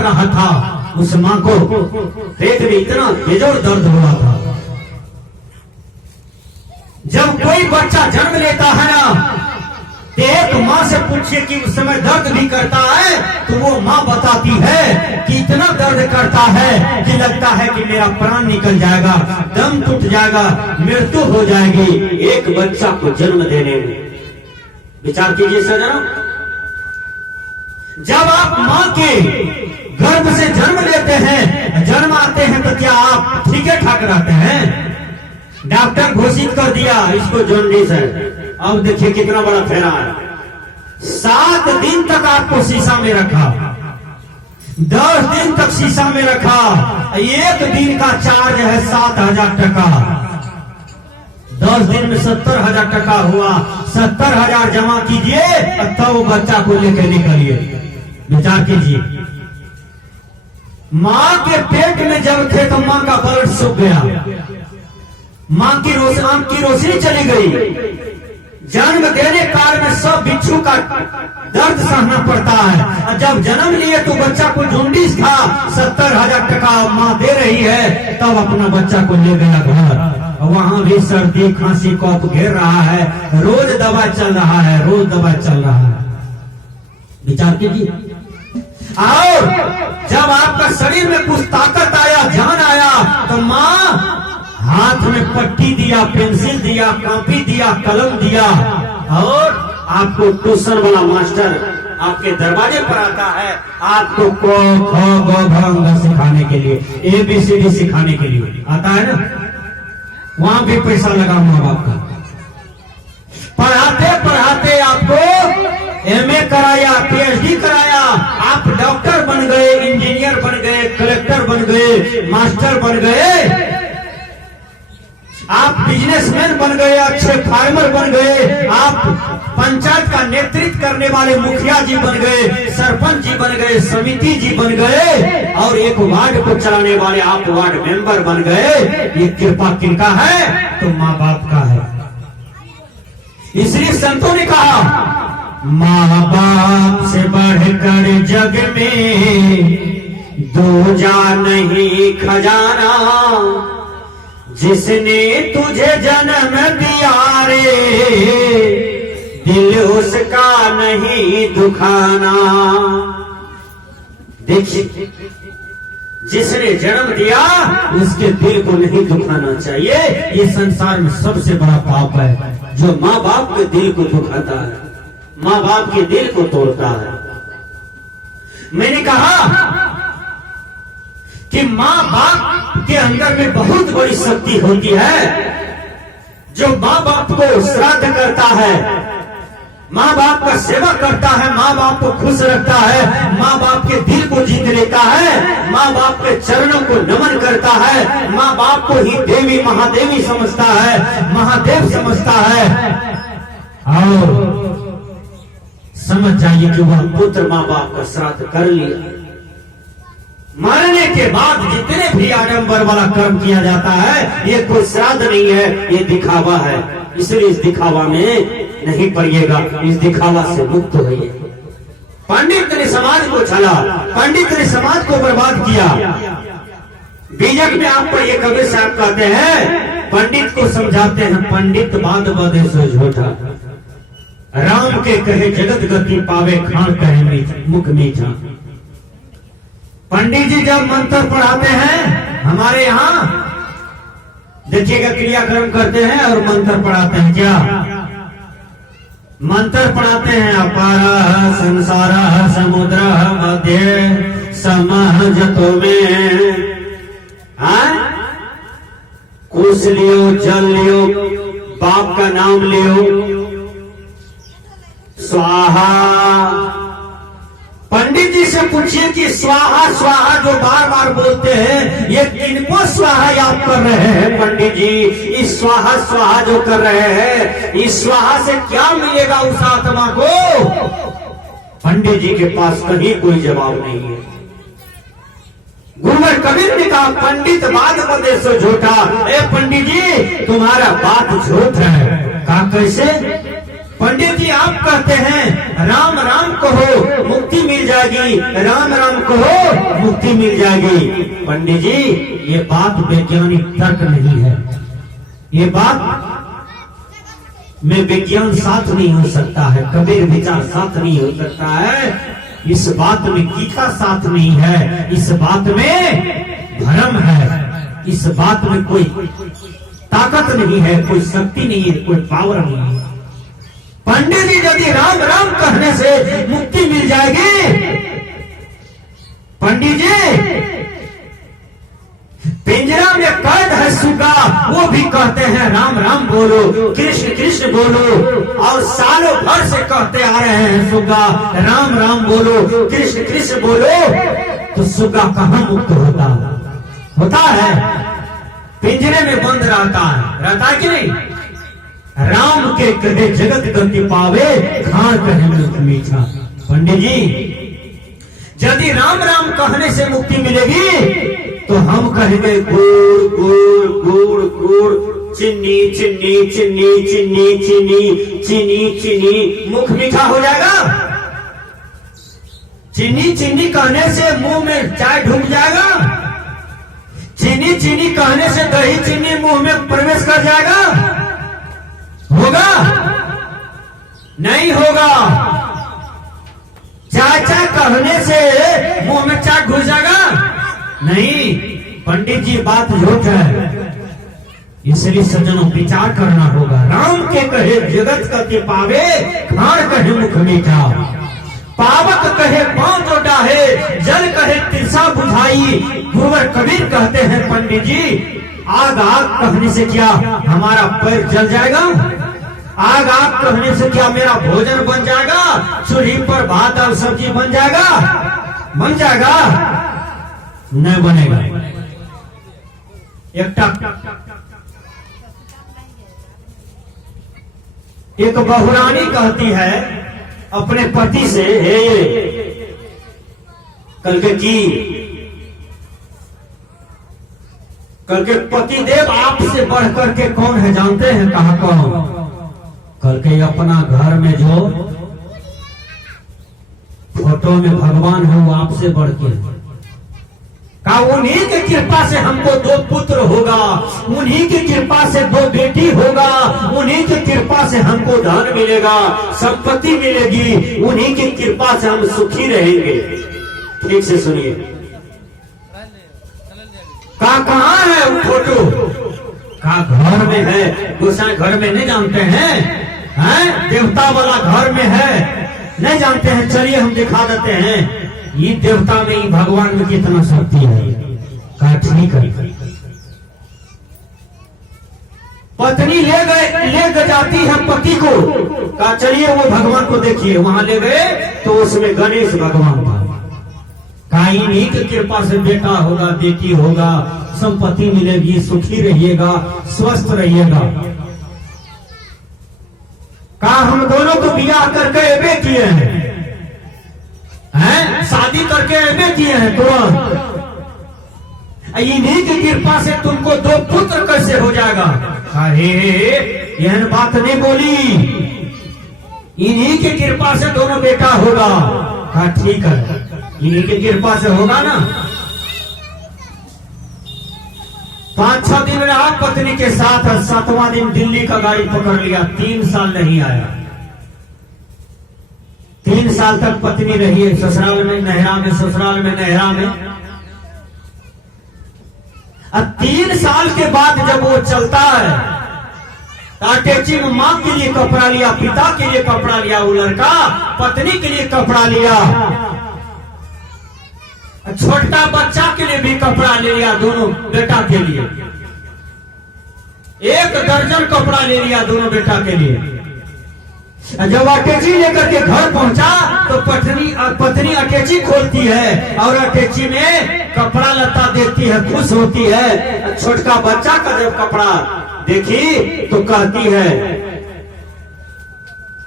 कर रहा था। उस माँ को पेट में इतना बेजोड़ दर्द हुआ था। जब कोई बच्चा जन्म लेता है ना, तो एक माँ से पूछिए कि उस समय दर्द भी करता है, तो वो माँ बताती है कि इतना दर्द करता है कि लगता है कि मेरा प्राण निकल जाएगा, दम टूट जाएगा, मृत्यु हो जाएगी एक बच्चा को जन्म देने में। विचार कीजिए सर जरा, जब आप माँ के गर्भ से जन्म लेते हैं, जन्म आते हैं, तो क्या आप ठीक ठाक रहते हैं? डॉक्टर घोषित कर दिया इसको जॉन्डिस है, अब देखिए कितना बड़ा फेरा है। 7 दिन तक आपको शीशा में रखा, 10 दिन तक शीशा में रखा, एक दिन का चार्ज है 7,000 टका। 10 दिन में 70,000 टका हुआ, 70,000 जमा कीजिए, तब वो बच्चा को लेकर निकलिए। विचार कीजिए, माँ के पेट में जब थे तो माँ का ब्लड सूख गया, माँ की रोशनी चली गई। जन्म देने काल में सब बिच्छू का दर्द सहना पड़ता है। जब जन्म लिए तो बच्चा को जॉन्डिस था, 70,000 टका माँ दे रही है, तब अपना बच्चा को ले गया घर। वहां भी सर्दी खांसी कफ घेर रहा है, रोज दवा चल रहा है, रोज दवा चल रहा है। विचार कीजिए। और जब आपका शरीर में कुछ ताकत आया, जान आया, तो माँ हाथ में पट्टी दिया, पेंसिल दिया, कॉपी दिया, कलम दिया, और आपको ट्यूशन वाला मास्टर आपके दरवाजे पर आता है, आपको क ख ग घ ङ सिखाने के लिए, ABCD सिखाने के लिए आता है ना। वहां भी पैसा लगा माँ बाप का। पढ़ाते पढ़ाते आपको MA कराया, PhD कराया, आप डॉक्टर बन गए, इंजीनियर बन गए, कलेक्टर बन गए, मास्टर बन गए, आप बिजनेसमैन बन गए, अच्छे फार्मर बन गए, आप पंचायत का नेतृत्व करने वाले मुखिया जी बन गए, सरपंच जी बन गए, समिति जी बन गए, और एक वार्ड को चलाने वाले आप वार्ड मेंबर बन गए। ये कृपा किनका है? तो माँ बाप का है। इसलिए संतों ने कहा, माँ बाप से बढ़कर जग में दूजा नहीं खजाना, जिसने तुझे जन्म दिया रे, दिल उसका नहीं दुखाना। देखिए, जिसने जन्म दिया उसके दिल को नहीं दुखाना चाहिए। ये संसार में सबसे बड़ा पाप है जो माँ बाप के दिल को दुखाता है, माँ बाप के दिल को तोड़ता है। मैंने कहा कि माँ बाप के अंदर में बहुत बड़ी शक्ति होती है। जो माँ बाप को श्राद्ध करता है, माँ बाप का सेवा करता है, माँ बाप को खुश रखता है, माँ बाप के दिल को जीत लेता है, माँ बाप के चरणों को नमन करता है, माँ बाप को ही देवी महादेवी समझता है, महादेव समझता है, और समझ जाइए कि वह पुत्र माँ बाप का श्राद्ध कर लिया। मरने के बाद जितने भी आडंबर वाला कर्म किया जाता है, ये कोई श्राद्ध नहीं है, ये दिखावा है। इसलिए इस दिखावा में नहीं पड़िएगा, इस दिखावा से मुक्त होइए। पंडित ने समाज को छला, पंडित ने समाज को बर्बाद किया। बीजक में आप पढ़िए, कबीर साहब कहते हैं, पंडित को समझाते हैं, पंडित बात बदे सो झूठा, राम के कहे जगत गति पावे, खान कहे मुख मीठा। पंडित जी जब मंत्र पढ़ाते हैं हमारे यहाँ, देखिएगा, क्रियाक्रम करते हैं और मंत्र पढ़ाते हैं। क्या मंत्र पढ़ाते हैं? अपार संसार समुद्र मध्य समजतो में, कुछ लियो, जल लियो, बाप का नाम लियो, स्वाहा। पंडित जी से पूछिए कि स्वाहा स्वाहा जो बार बार बोलते हैं, ये किनको स्वाहा याद कर रहे हैं? पंडित जी इस स्वाहा स्वाहा जो कर रहे हैं, इस स्वाहा से क्या मिलेगा उस आत्मा को? पंडित जी के पास कहीं कोई जवाब नहीं है। गुरुवर कबीर ने कहा, पंडित बात बदे सो झूठा। ए पंडित जी तुम्हारा बात झूठ है। कहा कैसे? पंडित जी आप कहते हैं राम राम कहो मुक्ति मिल जाएगी, राम राम कहो मुक्ति मिल जाएगी। पंडित जी, ये बात वैज्ञानिक तर्क नहीं है, ये बात में विज्ञान साथ नहीं हो सकता है, कबीर विचार साथ नहीं हो सकता है, इस बात में गीता साथ नहीं है, इस बात में भ्रम है, इस बात में कोई ताकत नहीं है, कोई शक्ति नहीं है, कोई पावर नहीं है। पंडित जी, यदि राम राम कहने से मुक्ति मिल जाएगी, पंडित जी पिंजरा में कैद है सुगा, वो भी कहते हैं राम राम बोलो, कृष्ण कृष्ण बोलो, और सालों भर से कहते आ रहे हैं सुगा राम राम बोलो, कृष्ण कृष्ण बोलो, तो सुगा कहाँ मुक्त होता है? पिंजरे में बंद रहता है कि नहीं? राम के कहे जगत गति पावे, खान कहे मृत मीठा। पंडित जी, यदि राम राम कहने से मुक्ति मिलेगी तो हम कहेंगे गुड़ गुड़ गुड़ गुड़, चीनी चीनी चीनी चीनी चीनी चीनी चीनी, मुख मीठा हो जाएगा। चीनी चीनी कहने से मुंह में चाय ढूंढ जाएगा। चीनी चीनी कहने से दही चीनी मुंह में प्रवेश कर जाएगा। होगा? नहीं होगा। चाचा कहने से मुंह में चाट घुस जाएगा? नहीं। पंडित जी, बात झूठ है, इसलिए सज्जनों विचार करना होगा। राम के कहे जगत गति पावे, खान कहे मुख मीठा, पावक कहे पांव तो डाहे, जल कहे तिरसा बुझाई। गुरुवर कबीर कहते हैं पंडित जी, आग आग कहने से क्या हमारा पैर जल जाएगा? आग आग कहने से क्या मेरा भोजन बन जाएगा? चूल्ही पर भात और सब्जी बन जाएगा? बन जाएगा? नहीं बनेगा। एक बहुरानी कहती है अपने पति से, हे कल के पति देव आपसे बढ़ करके कौन है जानते हैं? कहा कौन? कल के अपना घर में जो फोटो में भगवान है वो आपसे बढ़ के। कहा उन्हीं की कृपा से हमको 2 पुत्र होगा, उन्हीं की कृपा से 2 बेटी होगा, उन्हीं की कृपा से हमको धन मिलेगा, संपत्ति मिलेगी, उन्हीं की कृपा से हम सुखी रहेंगे। ठीक से सुनिए। कहाँ है वो फोटो? कहा घर में है। गोसाई घर में नहीं जानते हैं? देवता वाला घर में है, नहीं जानते हैं? चलिए हम दिखा देते हैं। ये देवता में, ये भगवान में कितना शक्ति है। कहा ठीक है। पत्नी ले जाती है पति को। कहा चलिए वो भगवान को देखिए। वहां ले गए तो उसमें गणेश भगवान था। कहा इन्हीं की कृपा से बेटा होगा, बेटी होगा, संपत्ति मिलेगी, सुखी रहिएगा, स्वस्थ रहिएगा। कहा हम दोनों तो ब्याह करके एबे किए हैं, शादी करके एबे किए हैं तुरंत। इन्हीं की कृपा से तुमको 2 पुत्र कैसे हो जाएगा? अरे यह बात नहीं बोली, इन्हीं की कृपा से दोनों बेटा होगा। कहा ठीक है, इन्हीं की कृपा से होगा ना। 5-6 दिन रहा पत्नी के साथ, 7वां दिन दिल्ली का गाड़ी पकड़ लिया। 3 साल नहीं आया। 3 साल तक पत्नी रही है ससुराल में, नहरा में, ससुराल में, नहरा में। अब 3 साल के बाद जब वो चलता है, अटैची में माँ के लिए कपड़ा लिया, पिता के लिए कपड़ा लिया, वो लड़का पत्नी के लिए कपड़ा लिया, छोटा बच्चा के लिए भी कपड़ा ले लिया, दोनों बेटा के लिए 1 दर्जन कपड़ा ले लिया दोनों बेटा के लिए। जब अटैची लेकर के घर पहुंचा तो पत्नी अटैची खोलती है और अटैची में कपड़ा लता देखती है, खुश होती है। छोटका बच्चा का जब कपड़ा देखी तो कहती है,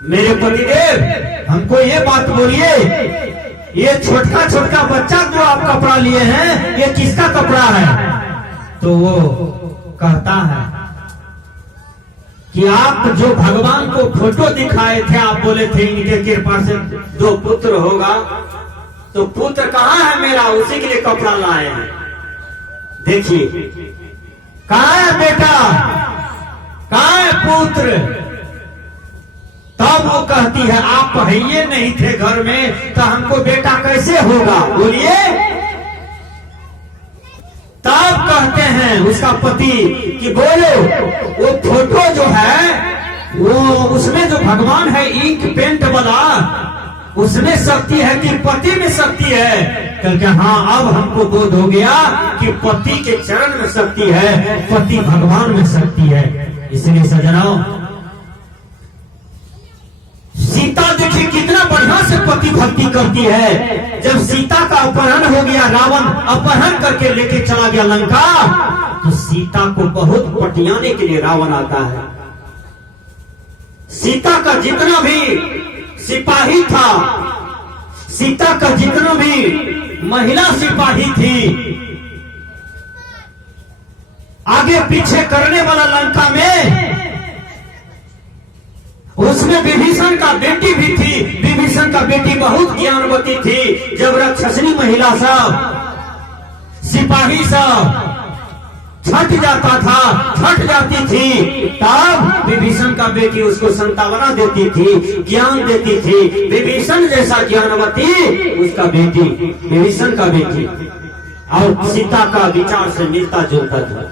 मेरे पतिदेव हमको ये बात बोलिए, ये छोटका बच्चा जो आप कपड़ा लिए हैं ये किसका कपड़ा है? तो वो कहता है कि आप जो भगवान को फोटो दिखाए थे, आप बोले थे इनके कृपा से 2 पुत्र होगा, तो पुत्र कहाँ है मेरा, उसी के लिए कपड़ा लाए हैं। देखिए कहाँ है बेटा, कहाँ है पुत्र। तब वो कहती है आप पहिए नहीं थे घर में तो हमको बेटा कैसे होगा, बोलिए। तब कहते हैं उसका पति कि बोलो वो फोटो जो है वो उसमें जो भगवान है इंक पेंट वाला, उसमें शक्ति है कि पति में शक्ति है। क्योंकि हाँ अब हमको बोध हो गया कि पति के चरण में शक्ति है, पति भगवान में शक्ति है। इसलिए सजनाओ सीता देखिए कितना बढ़िया से पति भक्ति करती है। जब सीता का अपहरण हो गया, रावण अपहरण करके लेके चला गया लंका, तो सीता को बहुत पटियाने के लिए रावण आता है। सीता का जितना भी सिपाही था, सीता का जितना भी महिला सिपाही थी, आगे पीछे करने वाला लंका में, उसमें विभीषण का बेटी भी थी। विभीषण का बेटी बहुत ज्ञानवती थी। जब राक्षसनी महिला सब सिपाही सब छट जाता था, छट जाती थी, तब विभीषण का बेटी उसको संतावना देती थी, ज्ञान देती थी। विभीषण जैसा ज्ञानवती उसका बेटी, विभीषण का बेटी, और सीता का विचार से मिलता जुलता था।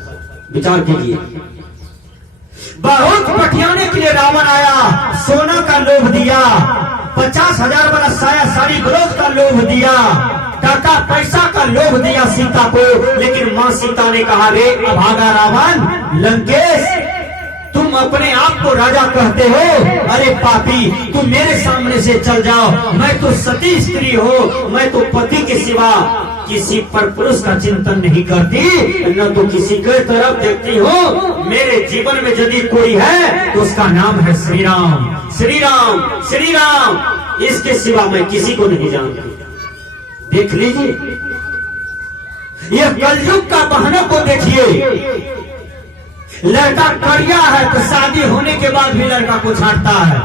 विचार कीजिए, बहुत पटियाने के लिए रावण आया, सोना का लोभ दिया, 50,000 वाला साया साड़ी ब्लाउज का लोभ दिया, टका पैसा का लोभ दिया सीता को। लेकिन मां सीता ने कहा रे अभागा रावण लंकेश, तुम अपने आप को राजा कहते हो, अरे पापी तुम मेरे सामने से चल जाओ। मैं तो सती स्त्री हो, मैं तो पति के सिवा किसी पर पुरुष का चिंतन नहीं करती, न तो किसी के तरफ देखती हो। मेरे जीवन में यदि कोई है तो उसका नाम है श्री राम, श्री राम, श्री राम, इसके सिवा मैं किसी को नहीं जानती। देख लीजिए ये कलयुग का बहनों को देखिए, लड़का करिया है तो शादी होने के बाद भी लड़का को छाटता है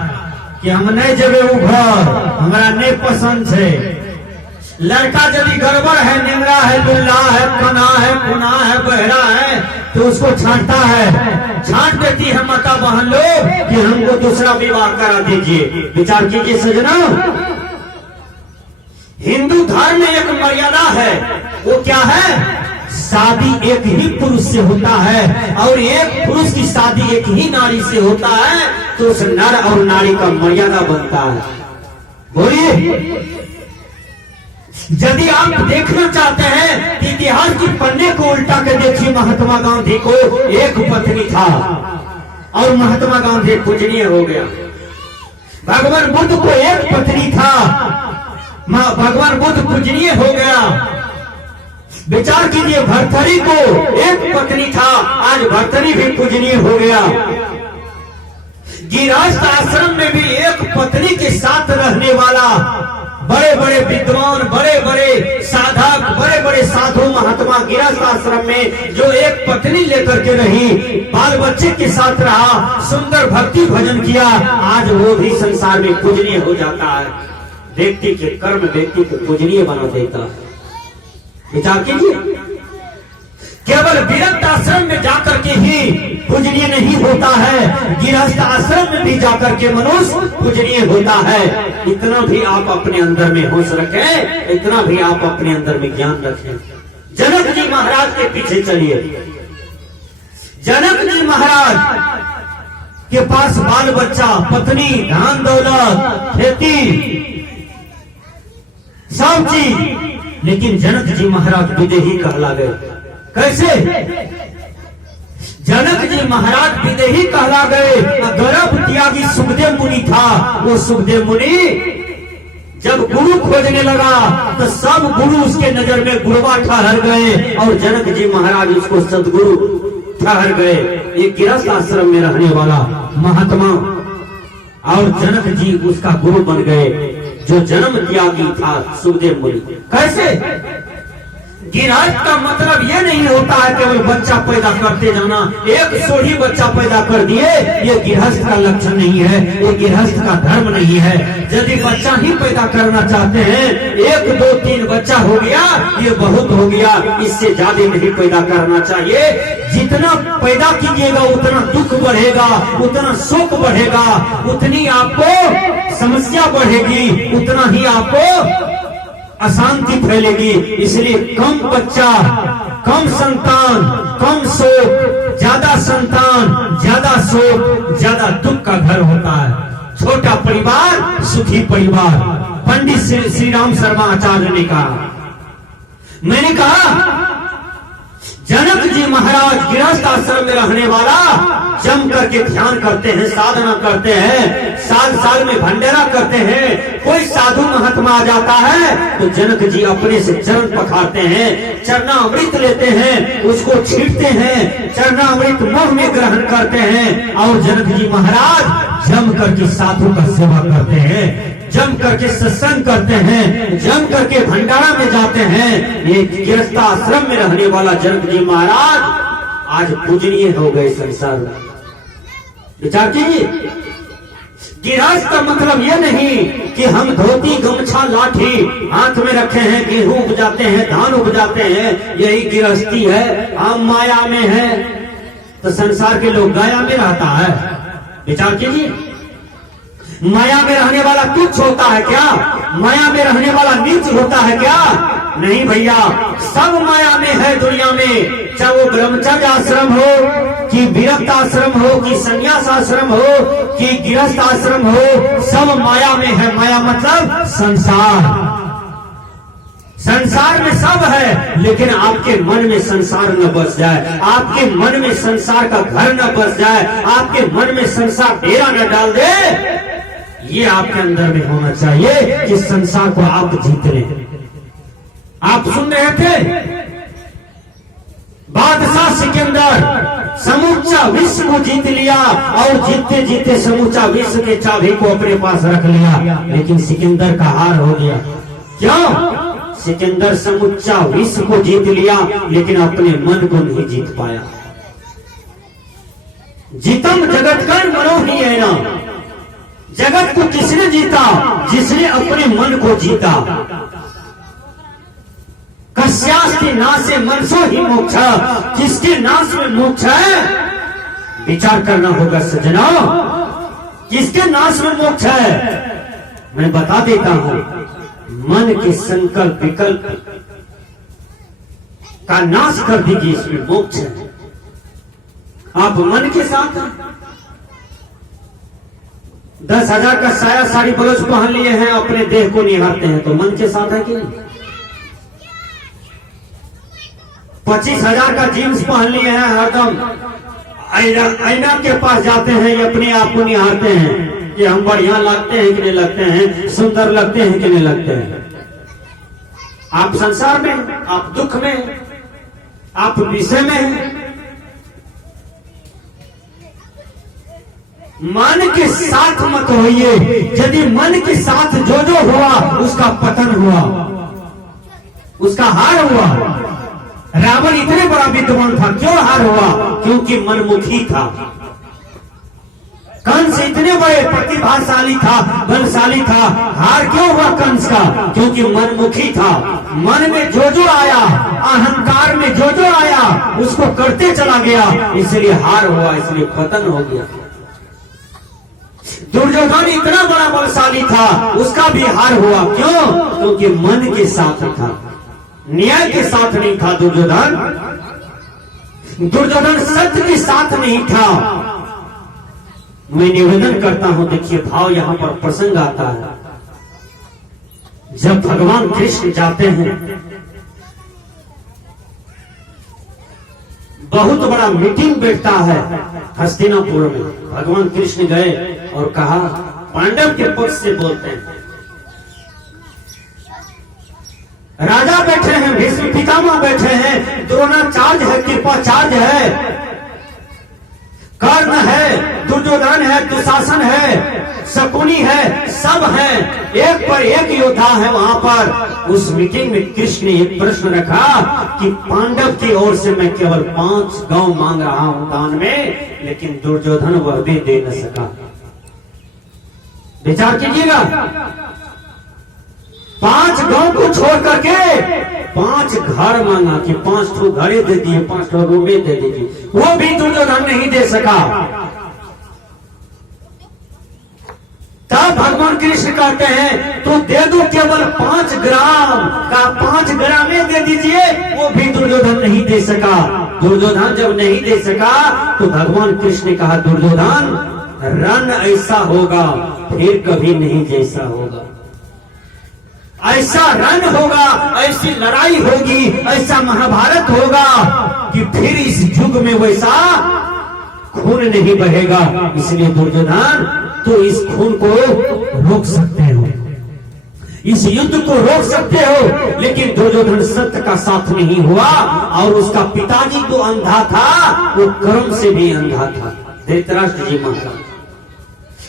कि हम नहीं जबे वो घर, हमारा नहीं पसंद है। लड़का यदि गड़बड़ है, निंगरा है, लुल्ला है, कना है, पुना है, बहरा है, तो उसको छांटता है। छांट देती है माता बहन लोग कि हमको दूसरा विवाह करा दीजिए। विचार कीजिए सजना, हिंदू धर्म में एक मर्यादा है, वो क्या है, शादी एक ही पुरुष से होता है, और एक पुरुष की शादी एक ही नारी से होता है, तो उस नर और नारी का मर्यादा बनता है। बोलिए, यदि आप देखना चाहते हैं कि इतिहास की पन्ने को उल्टा के देखिए, महात्मा गांधी को एक पत्नी था और महात्मा गांधी पूजनीय हो गया। भगवान बुद्ध को एक पत्नी था, भगवान बुद्ध पूजनीय हो गया। विचार कीजिए, भर्तरी को एक पत्नी था, आज भर्तरी भी पूजनीय हो गया। गृहस्थ आश्रम में भी एक पत्नी के साथ रहने वाला बड़े बड़े विद्वान, बड़े बड़े साधक, बड़े बड़े साधु महात्मा गृहस्थ आश्रम में जो एक पत्नी लेकर के रही, बाल बच्चे के साथ रहा, सुंदर भक्ति भजन किया, आज वो भी संसार में पूजनीय हो जाता है। व्यक्ति के कर्म व्यक्ति को पूजनीय बना देता है। विचार कीजिए, केवल विरक्त आश्रम में जाकर के ही पूजनीय नहीं होता है, गृहस्थ आश्रम में भी जाकर के मनुष्य पूजनीय होता है। इतना भी आप अपने अंदर में होश रखें, इतना भी आप अपने अंदर में ज्ञान रखें। जनक जी महाराज के पीछे चलिए। जनक जी महाराज के पास बाल बच्चा, पत्नी, धन दौलत, खेती, सब चीज, लेकिन जनक जी महाराज विदेही कहला गए। कैसे? जनक जी महाराज विदेही कहला गए। गर्भ त्यागी सुखदेव मुनि था, वो सुखदेव मुनि जब गुरु खोजने लगा तो सब गुरु उसके नजर में गुरुवा ठहर गए, और जनक जी महाराज उसको सदगुरु ठहर गए। एक गृहस्थ आश्रम में रहने वाला महात्मा, और जनक जी उसका गुरु बन गए, जो जन्म त्यागी था सुखदेव मुनि। कैसे? गिरहस्थ का मतलब ये नहीं होता है केवल बच्चा पैदा करते जाना, एक सोढ़ी बच्चा पैदा कर दिए, ये गिरहस्थ का लक्षण नहीं है, ये गिरहस्थ का धर्म नहीं है। यदि बच्चा ही पैदा करना चाहते हैं, 1 2 3 बच्चा हो गया, ये बहुत हो गया, इससे ज्यादा नहीं पैदा करना चाहिए। जितना पैदा कीजिएगा उतना दुख बढ़ेगा, उतना शोक बढ़ेगा, उतनी आपको समस्या बढ़ेगी, उतना ही आपको अशांति फैलेगी। इसलिए कम बच्चा, कम संतान, कम शोक, ज्यादा संतान, ज्यादा शोक, ज्यादा दुख का घर होता है। छोटा परिवार सुखी परिवार। पंडित श्री राम शर्मा आचार्य ने कहा, मैंने कहा जनक जी महाराज गृहस्थ आश्रम में रहने वाला जम करके ध्यान करते हैं, साधना करते हैं, साल साल में भंडारा करते हैं। कोई साधु महात्मा आ जाता है तो जनक जी अपने से चरण पखारते हैं, चरणामृत लेते हैं, उसको छींटते हैं, चरणामृत मुंह में ग्रहण करते हैं और जनक जी महाराज जम करके साधु का सेवा करते हैं, जम करके सत्संग करते हैं, जम करके भंडारा में जाते हैं। ये गृहस्थ आश्रम में रहने वाला जनक जी महाराज आज पूजनीय हो गए संसार में। विचार कीजिए, गृहस्थ का मतलब ये नहीं कि हम धोती गमछा लाठी हाथ में रखे हैं, गेहूं उपजाते हैं, धान उपजाते हैं, यही गृहस्थी है। हम माया में है तो संसार के लोग गाया में रहता है। विचार कीजिए, माया में रहने वाला तुच्छ होता है क्या? माया में रहने वाला नीच होता है क्या? नहीं भैया, सब माया में है दुनिया में। चाहे वो ब्रह्मचर्य आश्रम हो कि विरक्त आश्रम हो कि संन्यास आश्रम हो कि गृहस्थ आश्रम हो, सब माया में है। माया मतलब संसार। संसार में सब है, लेकिन आपके मन में संसार न बस जाए, आपके मन में संसार का घर न बस जाए, आपके मन में संसार डेरा न डाल दे। ये आपके अंदर में होना चाहिए कि संसार को आप जीत लें। आप सुन रहे थे, बादशाह सिकंदर समूचा विश्व को जीत लिया और जीतते जीतते समूचा विश्व के चाबी को अपने पास रख लिया, लेकिन सिकंदर का हार हो गया। क्यों? सिकंदर समूचा विश्व को जीत लिया लेकिन अपने मन को नहीं जीत पाया। जीतम जगत कर मनो ही है ना। जगत को किसने जीता? जिसने अपने मन को जीता। कस्यास्ति नाशे मनसो ही मोक्ष। किसके नाश में मोक्ष है? विचार करना होगा सज्जनों, किसके नाश में मोक्ष है? मैं बता देता हूं, मन के संकल्प विकल्प का नाश कर दीजिए, इसमें मोक्ष है। आप मन के साथ 10,000 का साया साड़ी ब्लाउज पहन लिए हैं, अपने देह को निहारते हैं, तो मन के साथ है कि नहीं? 25,000 का जीन्स पहन लिए हैं, हरदम आईना के पास जाते हैं, अपने आप को निहारते हैं कि हम बढ़िया लगते हैं कि नहीं लगते हैं, सुंदर लगते हैं कि नहीं लगते हैं। आप संसार में, आप दुख में, आप विषय में हैं। मन के साथ मत होइए। यदि मन के साथ जो जो हुआ उसका पतन हुआ, उसका हार हुआ। रावण इतने बड़ा विद्वान था, क्यों हार हुआ? क्योंकि मनमुखी था। कंस इतने बड़े प्रतिभाशाली था, बलशाली था, हार क्यों हुआ कंस का? क्योंकि मनमुखी था। मन में जो जो आया, अहंकार में जो जो आया उसको करते चला गया, इसलिए हार हुआ, इसलिए पतन हो गया। दुर्योधन इतना बड़ा बलशाली था, उसका भी हार हुआ। क्यों? क्योंकि मन के साथ था, न्याय के साथ नहीं था। दुर्योधन सत्य के साथ नहीं था। मैं निवेदन करता हूं, देखिए भाव यहां पर प्रसंग आता है। जब भगवान कृष्ण जाते हैं, बहुत बड़ा मीटिंग बैठता है हस्तिनापुर में। भगवान कृष्ण गए और कहा, पांडव के पक्ष से बोलते हैं। राजा बैठे हैं, भीष्म पितामह बैठे हैं, द्रोणाचार्य है, कृपाचार्य है, कर्ण है, दुर्योधन है, दुशासन है, शकुनी है, सब है, एक पर एक योद्धा है वहां पर। उस मीटिंग में कृष्ण ने एक प्रश्न रखा कि पांडव की ओर से मैं केवल 5 गांव मांग रहा हूं दान में, लेकिन दुर्योधन वह भी दे न सका। विचार कीजिएगा, 5 गांव को छोड़ करके 5 घर मांगा कि 5 ठो घरे दे दिए, 5 ठो रूमे दे दीजिए, वो भी दुर्योधन नहीं दे सका। तब भगवान कृष्ण कहते हैं तो दे दो केवल 5 ग्राम का, 5 ग्राम में दे दीजिए, वो भी दुर्योधन नहीं दे सका। दुर्योधन जब नहीं दे सका तो भगवान कृष्ण ने कहा दुर्योधन रण ऐसा होगा फिर कभी नहीं जैसा होगा। ऐसा रण होगा, ऐसी लड़ाई होगी, ऐसा महाभारत होगा कि फिर इस युग में वैसा खून नहीं बहेगा। इसलिए दुर्योधन तो इस खून को रोक सकते हो, इस युद्ध को रोक सकते हो, लेकिन दुर्योधन सत्य का साथ नहीं हुआ और उसका पिताजी तो अंधा था, वो कर्म से भी अंधा था। धृतराष्ट्र जी माता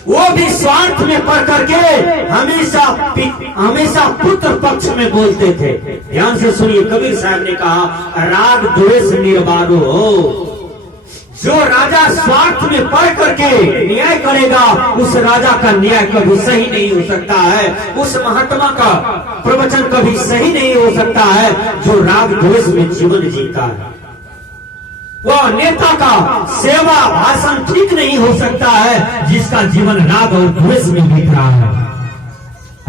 वो भी स्वार्थ में पड़ करके हमेशा पुत्र पक्ष में बोलते थे। ध्यान से सुनिए, कबीर साहब ने कहा राग द्वेष निर्बारो हो। जो राजा स्वार्थ में पड़ करके न्याय करेगा उस राजा का न्याय कभी सही नहीं हो सकता है, उस महात्मा का प्रवचन कभी सही नहीं हो सकता है जो राग द्वेष में जीवन जीता है। वह नेता का सेवा भाषण ठीक नहीं हो सकता है जिसका जीवन राग और द्वेष में बीत रहा है।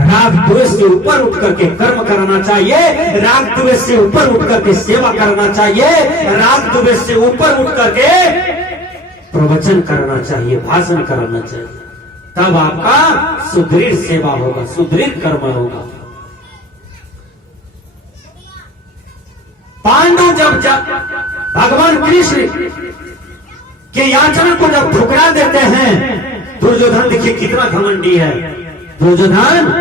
राग द्वेष से ऊपर उठ करके कर्म करना चाहिए, राग द्वेष से ऊपर उठ करके सेवा करना चाहिए, राग द्वेष से ऊपर उठ करके प्रवचन करना चाहिए, भाषण करना चाहिए। तब आपका सुदृढ़ सेवा होगा, सुदृढ़ कर्म होगा। पांडु जब भगवान कृष्ण के याचना को जब ठुकरा देते हैं, दुर्योधन देखिए कितना घमंडी है। दुर्योधन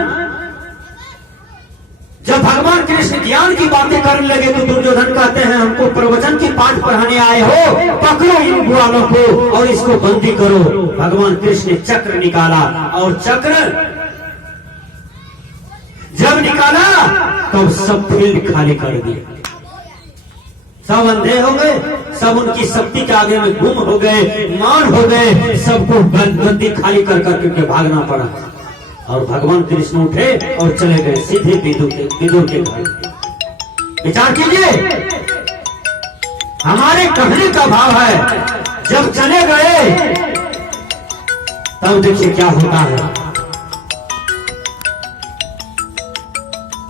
जब भगवान कृष्ण ज्ञान की बातें करने लगे तो दुर्योधन कहते हैं हमको प्रवचन की पाठ पढ़ाने आए हो, पकड़ो इन ग्वालों को और इसको बंदी करो। भगवान कृष्ण ने चक्र निकाला और चक्र जब निकाला तब सब फील्ड खाली कर दिया, सब अंधे हो गए, सब उनकी शक्ति के आगे में गुम हो गए, मान हो गए, सबको बंदी खाली कर करके भागना पड़ा। और भगवान कृष्ण उठे और चले गए सीधे विदुर के घर। विचार कीजिए, हमारे कहने का भाव है जब चले गए तब देखिए क्या होता है।